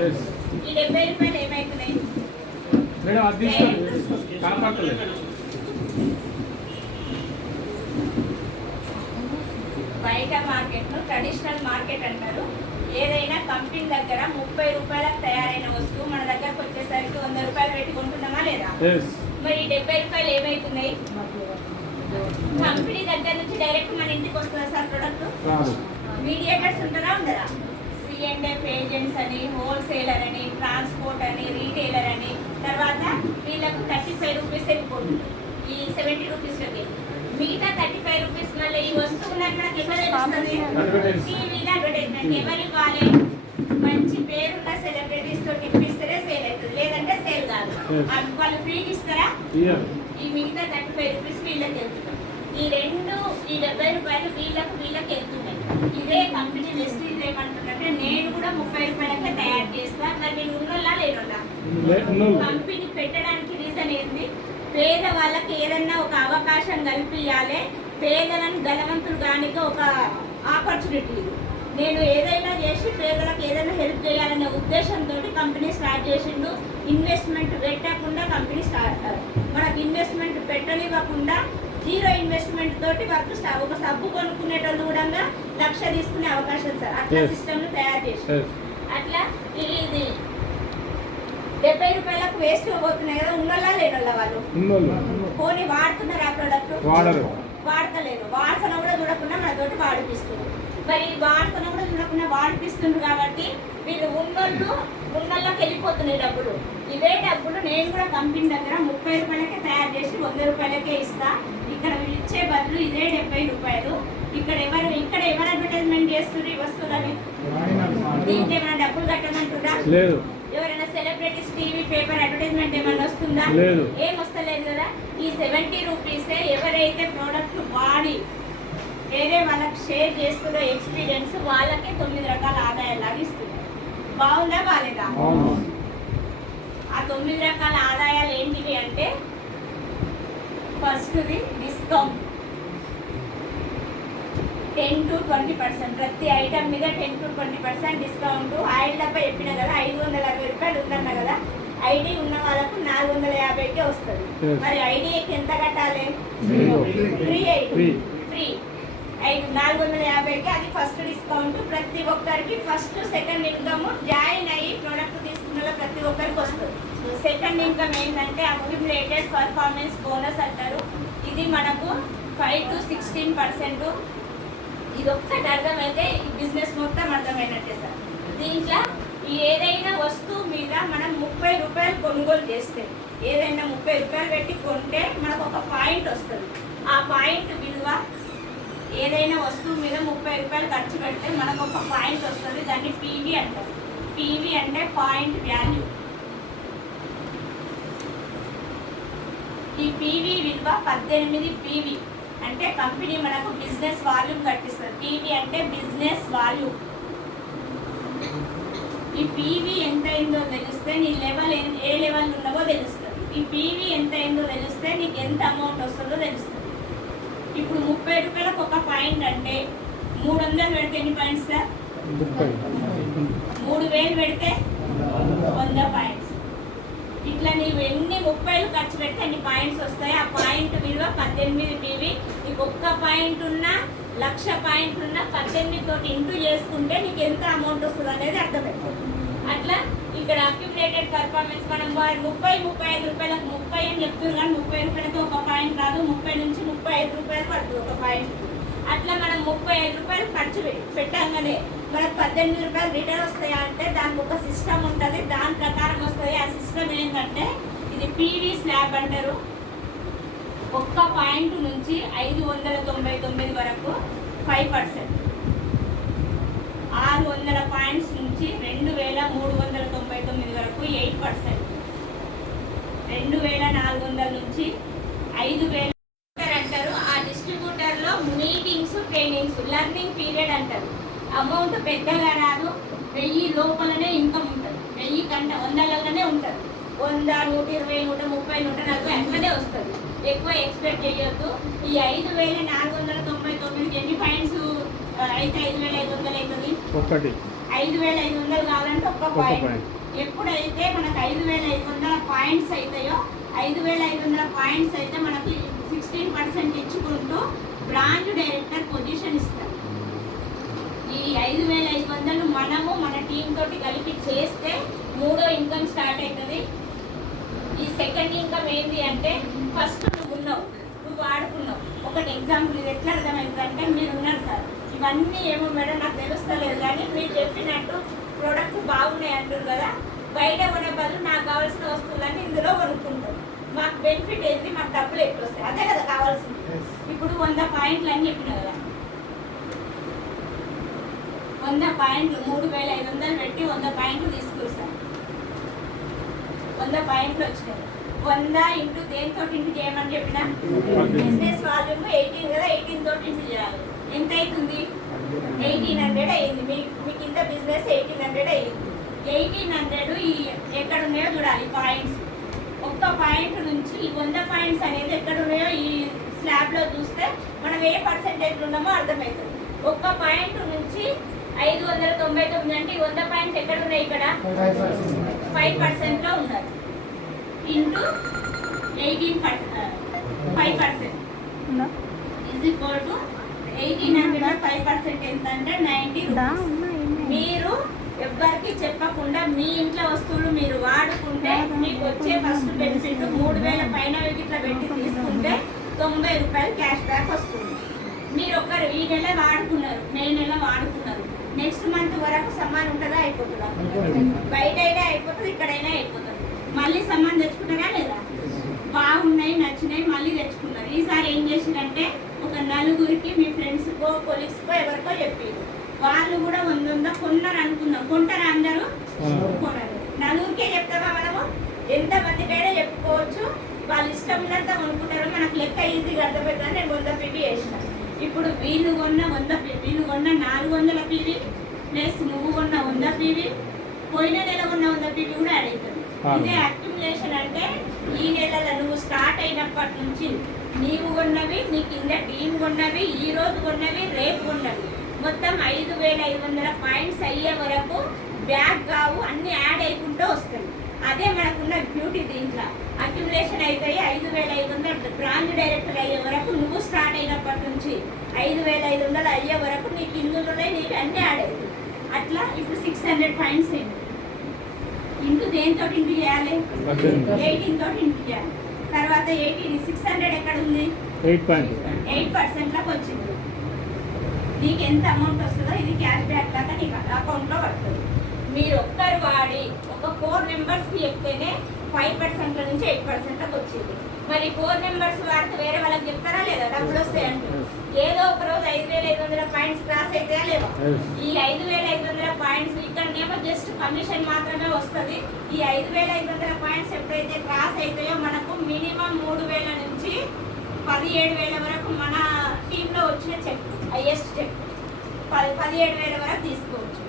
లేదా? ఈ 70 రూపాయలు ఏమైతున్నాయి మేడం? అది కనపడలేదు. బయట మార్కెట్ ను ట్రెడిషనల్ మార్కెట్ అంటారు. ఏదైనా కంపెనీ దగ్గర 30 రూపాయలకు తయారైన వస్తువు మన దగ్గరకు వచ్చేసరికి 100 రూపాయలు పెట్టి కొంటున్నామా లేదా? మరి 70 రూపాయలు ఏమైతున్నాయి? కంపెనీ దగ్గర నుంచి డైరెక్ట్ మన ఇంటికి వస్తుందా సార్ ప్రొడక్ట్? మీడియేటర్స్ ఉంటారా ఉండరా? C&F ఏజెంట్స్ అని, హోల్సేలర్ అని, ట్రాన్స్పోర్ట్ అని, రీటైలర్ అని, తర్వాత వీళ్ళకు 35 రూపీస్ వెళ్ళిపోతుంది ఈ 70 రూపీస్లకి. మిగతా 35 రూపీస్ మళ్ళీ ఈ వస్తువులను మనకి ఎవరు తెలుస్తుంది? టీవీలో అడ్వర్టైజ్మెంట్ ఎవరు ఇవ్వాలి? మంచి పేరున్న సెలబ్రిటీస్ తోటి ఇప్పిస్తేనే సేల్ అవుతుంది, లేదంటే సేల్ కాదు. వాళ్ళు ఫ్రీకి ఇస్తారా? ఈ మిగతా 35 రూపీస్ వీళ్ళకి వెళ్తున్నాయి. ఈ 70 రూపాయలు వీళ్ళకి వెళ్తున్నాయి. ఇదే కంపెనీ వెస్టీజ్ ఏమంటుందంటే నేను కూడా 30 రూపాయలకే తయారు చేస్తా. మరి మీరు ఉన్నోళ్ళా లేనోళ్ళా? కంపెనీ పెట్టడానికి రీజన్ ఏంటి? పేద వాళ్ళకి ఏదన్నా ఒక అవకాశం కల్పించాలి, పేదలను ధనవంతులు కానిక ఒక ఆపర్చునిటీ. నేను ఏదైనా చేసి పేదలకు ఏదైనా హెల్ప్ చేయాలనే ఉద్దేశంతో కంపెనీ స్టార్ట్ చేసిండు. ఇన్వెస్ట్మెంట్ పెట్టకుండా కంపెనీ మనకు ఇన్వెస్ట్మెంట్ పెట్టనివ్వకుండా జీరో ఇన్వెస్ట్మెంట్ తోటి వర్క్ ఒక సబ్బు కొనుక్కునేటోళ్ళు కూడా 1,00,000 తీసుకునే అవకాశం సార్. అట్లా సిస్టమ్ తయారు చేసి అట్లా ఇది 70 రూపాయలకు వేస్ట్ పోతున్నాయి కదా. ఉన్నోళ్ళ లేనోళ్ళ వాళ్ళు పోనీ వాడుతున్నారు ఆ ప్రొడక్ట్? వాడతలేదు. వాసన కూడా చూడకుండా మన తోటి వాడిపిస్తున్నారు. మరి వాసన కూడా చూడకుండా వాడిపిస్తున్నారు కాబట్టి వీళ్ళు ఉన్నోళ్ళకి వెళ్ళిపోతున్నాయి డబ్బులు. ఇవే డబ్బులు నేను కూడా కంపెనీ దగ్గర 30 రూపాయలకే తయారు చేసి 100 రూపాయలకే ఇస్తా. ఇక్కడ వీళ్ళు ఇచ్చే బదులు ఇదే 70 రూపాయలు. ఇక్కడ ఎవరు అడ్వర్టైజ్మెంట్ చేస్తున్నారు ఈ వస్తువులని? దీనికి ఏమైనా డబ్బులు కట్టమంటున్నా? లేదు. ఎవరైనా సెలబ్రిటీస్ టీవీ పేపర్ అడ్వర్టైజ్మెంట్ ఏమైనా వస్తుందా? ఏం వస్తలేదు కదా. ఈ 70 రూపీసే ఎవరైతే ప్రోడక్ట్ వాడి వేరే వాళ్ళకి షేర్ చేస్తున్న ఎక్స్పీరియన్స్ వాళ్ళకే 9 రకాల ఆదాయాలు ఇస్తుంది. బాగుందా బాలేదా? ఆ 9 రకాల ఆదాయాలు ఏంటివి అంటే ఫస్ట్ది డిస్కౌంట్ 10 to 20%. ప్రతి ఐటమ్ మీద 10 to 20% డిస్కౌంట్. ఆయిల్ డబ్బా చెప్పిన కదా 560 రూపాయలు ఉందన్న కదా. ఐడి ఉన్న వాళ్ళకు 450కే వస్తుంది. మరి ఐడికి ఎంత కట్టాలి? ఫ్రీ 450కి. అది ఫస్ట్ డిస్కౌంట్. ప్రతి ఒక్కరికి ఫస్ట్ సెకండ్ ఇన్కమ్ జాయిన్ అయ్యి ప్రోడక్ట్ తీసుకున్న ప్రతి ఒక్కరికి వస్తుంది. సెకండ్ ఇన్కమ్ ఏంటంటే అక్యుములేటెడ్ పర్ఫార్మెన్స్ బోనస్ అంటారు. ఇది మనకు 5 to 16%. ఇది ఒక్కటి అర్థమైతే ఈ బిజినెస్ మొత్తం అర్థమైనట్టే సార్. దీంట్లో ఏదైనా వస్తువు మీద మనం 30 రూపాయలు కొనుగోలు చేస్తే, ఏదైనా 30 రూపాయలు పెట్టి కొంటే మనకు ఒక పాయింట్ వస్తుంది. ఆ పాయింట్ విలువ ఏదైనా వస్తువు మీద 30 రూపాయలు ఖర్చు పెడితే మనకు ఒక పాయింట్ వస్తుంది. దాన్ని పీవీ అంటారు. పీవీ అంటే పాయింట్ వాల్యూ. ఈ పీవీ విలువ 18 పీవీ అంటే కంపెనీ మనకు బిజినెస్ వాల్యూమ్ కట్టిస్తుంది. పీవీ అంటే బిజినెస్ వాల్యూమ్. ఈ పీవీ ఎంత అయిందో తెలిస్తే నీ లెవెల్ ఏ లెవెల్ ఉన్నావో తెలుస్తుంది. ఈ పీవీ ఎంత అయిందో తెలిస్తే నీకు ఎంత అమౌంట్ వస్తుందో తెలుస్తుంది. ఇప్పుడు 30 రూపాయలకు ఒక పాయింట్ అంటే 300 పెడితే ఎన్ని పాయింట్స్ సార్? 3000 పెడితే 100 పాయింట్స్. ఇట్లా నీవు ఎన్ని 30లు ఖర్చు పెడితే అన్ని పాయింట్స్ వస్తాయి. ఆ పాయింట్ విలువ 18 పీవీ. నీకు ఒక్క పాయింట్ ఉన్నా 1,00,000 పాయింట్ ఉన్నా 18 తోటి ఇంటూ చేసుకుంటే నీకు ఎంత అమౌంట్ వస్తుంది అనేది అర్థమవుతుంది. అట్లా ఇక్కడ అక్యుములేటెడ్ పర్ఫార్మెన్స్ మనం 30-35 రూపాయలకు 30 అని చెప్తున్నారు కానీ 30 రూపాయలకి ఒక పాయింట్ రాదు. 30 నుంచి 35 రూపాయలు పడుతుంది ఒక పాయింట్. అట్లా మనం 35 రూపాయలు ఖర్చు పెట్టంగానే మనకు 18 రూపాయలు రిటర్న్ వస్తాయా అంటే దానికి ఒక సిస్టమ్ ఉంటుంది. దాని ప్రకారం వస్తాయి. ఆ సిస్టమ్ ఏంటంటే ఇది పీవీ స్లాబ్ అంటారు. ఒక్క పాయింట్ నుంచి 599 వరకు 5%, 600 పాయింట్స్ నుంచి 2399 వరకు 8%, 2400 నుంచి 5000 అంటారు. ఆ డిస్ట్రిబ్యూటర్లో మీటింగ్స్, ట్రైనింగ్స్, లర్నింగ్ పీరియడ్ అంటారు. అమౌంట్ పెద్దగా రాదు. 1000 లోపలనే ఇన్కమ్ ఉంటుంది. 1000 కంటే 100లనే ఉంటుంది. 100, 120, 130, 140 అట్లనే వస్తుంది. ఎక్కువ ఎక్స్పెక్ట్ చేయొద్దు. ఈ 5499 ఎన్ని పాయింట్స్ అయితే 5500 అవుతుంది? 5,500 కావాలంటే ఒక్క పాయింట్. పాయింట్. ఎప్పుడైతే మనకు 5,500 పాయింట్స్ అవుతాయో 5,500 పాయింట్స్ అయితే మనకి 16% ఇచ్చుకుంటూ బ్రాంచ్ డైరెక్టర్ పొజిషన్ ఇస్తారు. ఈ 5,500 మనము మన టీం తోటి కలిపి చేస్తే మూడో ఇన్కమ్ స్టార్ట్ అవుతుంది. ఈ సెకండ్ ఇన్కమ్ ఏంటి అంటే ఫస్ట్ నువ్వు వాడుకున్నావు. ఒకటి ఎగ్జాంపుల్ ఇది ఎట్లా అర్థమవుతుందంటే మీరు ఉన్నారు సార్, ఇవన్నీ ఏమో మేడం నాకు తెలుస్తలేదు, కానీ మీరు చెప్పినట్టు ప్రోడక్ట్ బాగున్నాయి అంటారు కదా, బయట కొనే బదులు నాకు కావాల్సిన వస్తువులన్నీ ఇందులో కొనుక్కుంటాం. మాకు బెనిఫిట్ ఏంటి, మాకు డబ్బులు ఎక్కువ వస్తాయి, అదే కదా కావాల్సింది. ఇప్పుడు 100 పాయింట్లు అని చెప్పిన కదా, 100 పాయింట్లు 3,500 పెట్టి 100 పాయింట్లు తీసుకొస్తాం. 100 పాయింట్లు వచ్చినాయి. 100 ఇంటూ దేనితో ఇంటూ చేయమని చెప్పిన బిజినెస్ వాల్యూమ్ 18 కదా, 18 తోటి ఇంటూ చేయాలి. ఎంత అవుతుంది? 1,800 అయింది. మీ కింద బిజినెస్ 1,800 అయింది. 1,800 ఈ ఎక్కడ ఉన్నాయో చూడాలి పాయింట్స్. ఒక్క పాయింట్ నుంచి ఈ 100 పాయింట్స్ అనేది ఎక్కడ ఉన్నాయో ఈ స్లాబ్లో చూస్తే మనం ఏ పర్సెంటేజ్ ఉన్నామో అర్థమవుతుంది. ఒక్క పాయింట్ నుంచి 599 అంటే 100 పాయింట్స్ ఎక్కడ ఉన్నాయి? ఇక్కడ 5%లో ఉన్నారు. ఇంటూ 18%, 5% ఈజ్ ఈక్వల్ టు 1,800 5% ఎంత అంటే 90 రూపీస్. మీరు ఎవ్వరికి చెప్పకుండా మీ ఇంట్లో వస్తువులు మీరు వాడుకుంటే మీకు వచ్చే ఫస్ట్ బెనిఫిట్ 3,000 పైన ఇట్లా పెట్టి తీసుకుంటే 90 రూపాయలు క్యాష్ బ్యాక్ వస్తుంది. మీరు ఒకరు ఈ నెల వాడుకున్నారు, మే నెల వాడుకున్నారు, నెక్స్ట్ మంత్ వరకు సమ్మాన్ ఉంటుందా? అయిపోతుందా? బయట అయినా అయిపోతుంది, ఇక్కడైనా అయిపోతుంది. మళ్ళీ సమ్మాన్ తెచ్చుకుంటారా లేదా? బాగున్నాయి, నచ్చినాయి, మళ్ళీ తెచ్చుకున్నారు. ఈసారి ఏం చేసిందంటే ఒక నలుగురికి మీ ఫ్రెండ్స్కో కొలీగ్స్కో ఎవరికో చెప్పారు, వాళ్ళు కూడా 100 కొన్నారు అనుకుందాం. కొంటారా అందరూ? కొనరు. నలుగురికే చెప్తామా మనము? ఎంత మందికైనా చెప్పుకోవచ్చు, వాళ్ళు ఇష్టం ఉన్నంత కొనుక్కుంటారు. మనకు లెక్క ఈజీగా అర్థమవుతుంది. నేను 100 పీవీ వేసిన. ఇప్పుడు వీళ్ళు కొన్న 400 పీవీ ప్లస్ నువ్వు కొన్న 100 పీవీ, పోయిన నెల కొన్న 100 పీవీ కూడా యాడ్ అవుతుంది. ఇదే అక్యుములేషన్ అంటే ఈ నెలలో నువ్వు స్టార్ట్ అయినప్పటి నుంచి నీవు కొన్నవి, నీ కింద టీం కొన్నవి, ఈ రోజు కొన్నవి, రేపు కొన్నవి, మొత్తం 5,500 పాయింట్స్ అయ్యే వరకు బ్యాక్ కావు, అన్ని యాడ్ అయికుంటూ వస్తాయి. అదే మనకున్న బ్యూటీ. దీంట్లో అక్యుములేషన్ అవుతాయి. 5,500 బ్రాంచ్ డైరెక్టర్ అయ్యే వరకు నువ్వు స్టార్ట్ అయినప్పటి నుంచి 5,500 అయ్యే వరకు నీకు ఇందులోనే నీకు అన్ని యాడ్ అవుతాయి. అట్లా ఇప్పుడు 600 పాయింట్స్ అయింది. ఇంటూ దేనితో ఇంటూ చేయాలి? 18 తోటి ఇంటూ చేయాలి. తర్వాత 600 ఎక్కడ ఉంది? 8%లకు వచ్చింది. నీకు ఎంత అమౌంట్ వస్తుందో ఇది క్యాష్ బ్యాక్ లాగా నీకు అకౌంట్లో పడుతుంది. మీరు ఒక్కరు వాడి ఒక 4 మెంబర్స్కి చెప్తేనే 5% నుంచి 8%లకు వచ్చింది. మరి 4 మెంబర్స్ వాడితే వేరే వాళ్ళకి చెప్తారా లేదా? డబ్బులు వస్తాయంటే ఏదో ఒక రోజు 5,500 పాయింట్స్ క్రాస్ అవుతాయా లేదా? ఈ 5,500 పాయింట్స్ ఇక్కడనేమో జస్ట్ కమిషన్ మాత్రమే వస్తుంది. ఈ 5,500 పాయింట్స్ ఎప్పుడైతే క్రాస్ అవుతాయో మనకు మినిమం 3,000 నుంచి 17,000 వరకు మన టీంలో వచ్చిన చెక్, హైయెస్ట్ చెక్ 17,000 వరకు తీసుకోవచ్చు.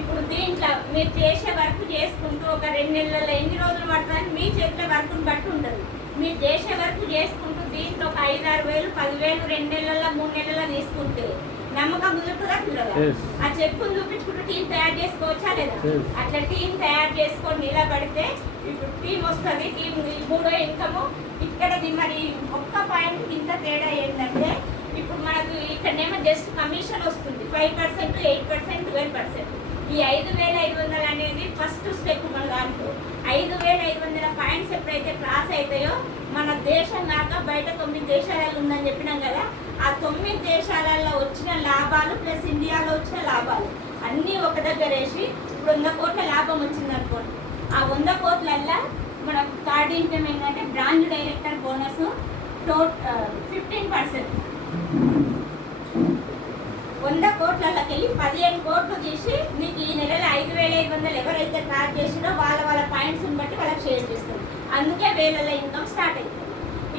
ఇప్పుడు దీంట్లో మీరు చేసే వర్క్ చేసుకుంటూ ఒక 2 నెలల్లో ఎన్ని రోజులు పడుతుందని మీ చేతిలో వర్క్ని బట్టి ఉంటుంది. మీరు చేసే వర్క్ చేసుకుంటూ దీంట్లో ఒక 5-6 వేలు 10,000 2 నెలల్లో 3 నెలల్లో తీసుకుంటే నమ్మకం కుదురుతుందా? కుదరదా? ఆ చెక్కును చూపించుకుంటూ టీం తయారు చేసుకోవచ్చా లేదా? అట్లా టీం తయారు చేసుకొని నిలబడితే ఇప్పుడు టీం వస్తుంది. టీం మూడో ఇన్కమ్ ఇక్కడది. మరి ఒక్క పాయింట్ ఇంత తేడా ఏంటంటే ఇప్పుడు మనకు ఇక్కడనేమో జస్ట్ కమిషన్ వస్తుంది 5%, 8%, 12%. ఈ 5,500 అనేది ఫస్ట్ స్టెప్. మన దాంట్లో 5,500 పాయింట్స్ ఎప్పుడైతే క్రాస్ అవుతాయో మన దేశం కాక బయట 9 దేశాలలో ఉందని చెప్పినాం కదా, ఆ 9 దేశాలలో వచ్చిన లాభాలు ప్లస్ ఇండియాలో వచ్చిన లాభాలు అన్నీ ఒక దగ్గర వేసి ఇప్పుడు 100 కోట్ల లాభం వచ్చింది అనుకోండి. ఆ 100 కోట్లల్లో మనకు థర్డ్ ఇన్కమ్ ఏంటంటే బ్రాంచ్ డైరెక్టర్ బోనస్ 15%. 100 కోట్లకి వెళ్ళి 15 కోట్లు తీసి మీకు ఈ నెలలో 5,500 ఎవరైతే ట్రాక్ చేసినో వాళ్ళ పాయింట్స్ని బట్టి వాళ్ళకి షేర్ చేస్తారు. అందుకే వేల ఇన్కమ్ స్టార్ట్ అవుతుంది.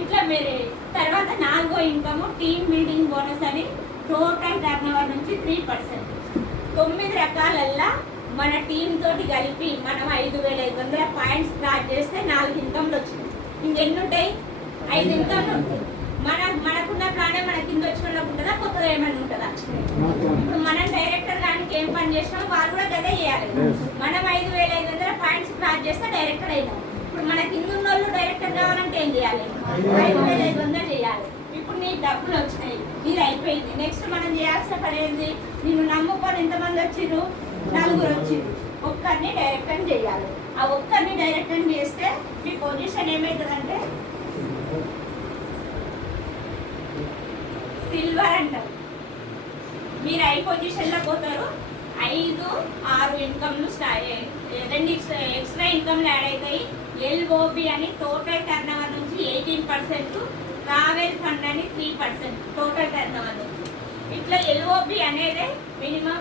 ఇట్లా మీరు తర్వాత 4వ ఇన్కమ్ టీమ్ బిల్డింగ్ బోనస్ అని టోటల్ టర్నోవర్ నుంచి 3%. 9 రకాలల్లా మన టీం తోటి కలిపి మనం 5,500 పాయింట్స్ స్టార్ట్ చేస్తే 4 ఇన్కమ్లు వచ్చినాయి. ఇంకెన్ని ఉంటాయి? 5 ఇన్కమ్లు ఉంటాయి. మనకున్న ప్లానే మన కింద వచ్చిన వాళ్ళకి ఉంటుందా, కొత్తగా ఏమైనా ఉంటుందా? ఇప్పుడు మనం డైరెక్టర్ దానికి ఏం పని చేసినాం వాళ్ళు కూడా గదే చేయాలి. మనం 5,500 పాయింట్స్ క్రాస్ చేస్తే డైరెక్టర్ అయినాం. ఇప్పుడు మన కింద ఉన్న వాళ్ళు డైరెక్టర్ కావాలంటే ఏం చేయాలి? 5,500 చేయాలి. ఇప్పుడు నీ డబ్బులు వచ్చినాయి, ఇది అయిపోయింది. నెక్స్ట్ మనం చేయాల్సిన పని ఏంది? నేను నమ్ముకొని ఎంతమంది వచ్చిర్రు? 4 వచ్చిర్రు. ఒక్కరిని డైరెక్టర్ చేయాలి. ఆ ఒక్కరిని డైరెక్టర్ చేస్తే మీ పొజిషన్ ఏమవుతుందంటే సిల్వర్ అంటారు. మీరు 5 పొజిషన్లో పోతారు. 5, 6 ఇన్కమ్లు రెండు ఎక్స్ట్రా ఇన్కమ్లు యాడ్ అవుతాయి. ఎల్ఓబి అని టోటల్ టర్న్ ఓవర్ నుంచి 18%, ట్రావెల్ ఫండ్ అని 3% టోటల్ టర్న్ ఓవర్ నుంచి. ఇట్లా ఎల్ఓబి అనేది మినిమం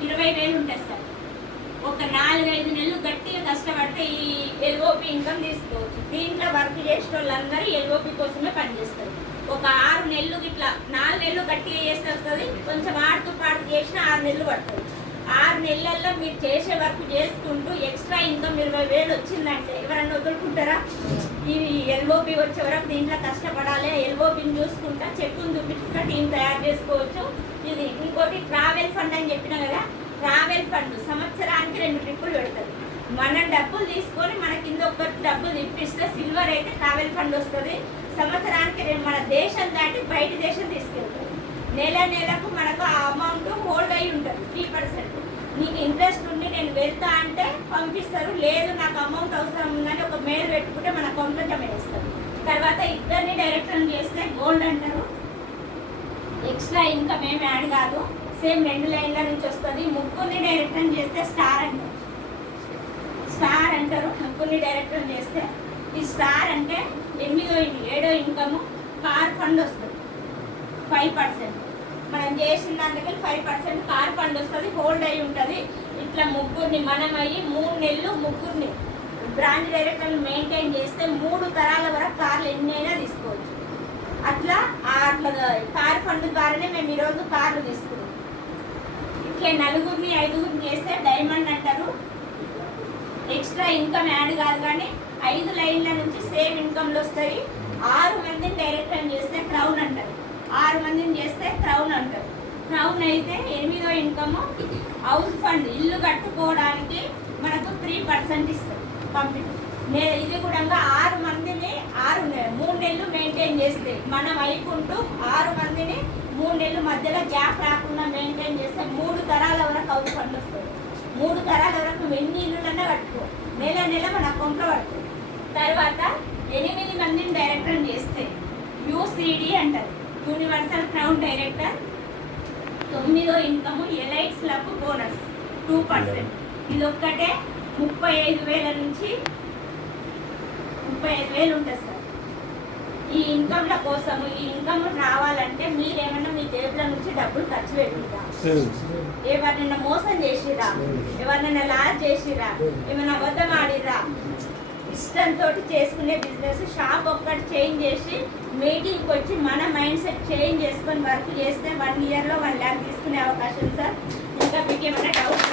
20,000 ఉంటుంది సార్. ఒక 4-5 నెలలు గట్టిగా కష్టపడితే ఈ ఎల్ఓపి ఇన్కమ్ తీసుకోవచ్చు. దీంట్లో వర్క్ చేసే వాళ్ళందరూ ఎల్ఓపి కోసమే పనిచేస్తారు. ఒక 6 నెలలు ఇట్లా 4 నెలలు గట్టిగా చేస్తే వస్తుంది. కొంచెం ఆడుతూ పాడుతూ చేసిన 6 నెలలు పడుతుంది. 6 నెలల్లో మీరు చేసే వర్క్ చేసుకుంటూ ఎక్స్ట్రా ఇన్కమ్ 20,000 వచ్చిందంటే ఎవరన్నా వదులుకుంటారా? ఇవి ఎల్ఓపి వచ్చే వరకు దీంట్లో కష్టపడాలి. ఎల్ఓపిని చూసుకుంటా చెక్కుని చూపించుకుంటా టీం తయారు చేసుకోవచ్చు. ఇది ఇంకోటి ట్రావెల్ ఫండ్ అని చెప్పినా కదా, ట్రావెల్ ఫండ్ సంవత్సరానికి 2 ట్రిప్పులు పెడతారు. మనం డబ్బులు తీసుకొని మన కింద ఒక్కరికి డబ్బులు తిప్పిస్తే సిల్వర్ అయితే ట్రావెల్ ఫండ్ వస్తుంది. సంవత్సరానికి మన దేశం దాటి బయట దేశం తీసుకెళ్తారు. నెలకు మనకు ఆ అమౌంట్ హోల్డ్ అయి ఉంటుంది 3%. నీకు ఇంట్రెస్ట్ ఉండి నేను వెళ్తా అంటే పంపిస్తారు. లేదు నాకు అమౌంట్ అవసరం ఉందని ఒక మెయిల్ పెట్టుకుంటే మన అకౌంట్లో జమ చేస్తారు. తర్వాత ఇద్దరిని డైరెక్టర్ చేస్తే గోల్డ్ అంటారు. ఎక్స్ట్రా ఇన్కమ్ ఏమి యాడ్ కాదు, సేమ్ 2 లైన్ల నుంచి వస్తుంది. ముగ్గురిని డైరెక్టర్ చేస్తే స్టార్ అంటారు. స్టార్ అంటారు ముగ్గురిని డైరెక్టర్ చేస్తే. ఈ స్టార్ అంటే 8వ 7వ ఇన్కమ్ కార్ ఫండ్ వస్తుంది 5%. మనం చేసిన దానికి 5% కార్ ఫండ్ వస్తుంది, హోల్డ్ అయి ఉంటుంది. ఇట్లా ముగ్గురిని మనం అయ్యి 3 నెలలు ముగ్గురిని బ్రాంచ్ డైరెక్టర్లు మెయింటైన్ చేస్తే 3 తరాల వరకు కార్లు ఎన్నైనా తీసుకోవచ్చు. అట్లా కార్ ఫండ్ ద్వారానే మేము ఈరోజు కార్లు తీసుకున్నాం. ఇట్లా 4, 5 చేస్తే డైమండ్ అంటారు. ఎక్స్ట్రా ఇన్కమ్ యాడ్ కాదు కానీ 5 లైన్ల నుంచి సేమ్ ఇన్కమ్లు వస్తాయి. 6 మందిని డైరెక్టర్ చేస్తే క్రౌన్ అంటారు. 6 మందిని చేస్తే క్రౌన్ అంటారు. క్రౌన్ అయితే 8వ ఇన్కమ్ హౌస్ ఫండ్, ఇల్లు కట్టుకోవడానికి మనకు 3% ఇస్తారు పంపిణీ. ఇది కూడా 6 మందిని 3 నెలలు మెయింటైన్ చేస్తే మనం అయికుంటూ 6 మందిని 3 నెలల మధ్యలో గ్యాప్ రాకుండా మెయింటైన్ చేస్తే 3 తరాల వరకు హౌస్ ఫండ్ వస్తుంది. 3 తరాల వరకు ఎన్ని ఇల్లులన్నా కట్టుకో, నెల మన అకౌంట్లో పడుతుంది. తర్వాత 8 మందిని డైరెక్టర్ చేస్తే యూసిడి అంటారు, యూనివర్సల్ క్రౌన్ డైరెక్టర్. 9వ ఇన్కమ్ ఎలైట్స్ లకు బోనస్ 2%. ఇది ఒక్కటే 35,000 నుంచి 35,000 ఉంటుంది సార్. ఈ ఇన్కమ్ల కోసం ఈ ఇన్కమ్ రావాలంటే మీరేమన్నా మీ జేబుల నుంచి డబ్బులు ఖర్చు పెట్టుకుంటా, ఎవరినైనా మోసం చేసిరా, ఎవరినైనా లాస్ చేసిరా, ఏమైనా అబద్ధం ఆడిరా, ఇష్టంతో చేసుకునే బిజినెస్. షాప్ ఒక్కటి చేంజ్ చేసి మీటింగ్కి వచ్చి మన మైండ్ సెట్ చేంజ్ చేసుకొని వర్క్ చేస్తే 1 ఇయర్లో 1 lakh తీసుకునే అవకాశం సార్. ఇంకా మీకు ఏమైనా డౌట్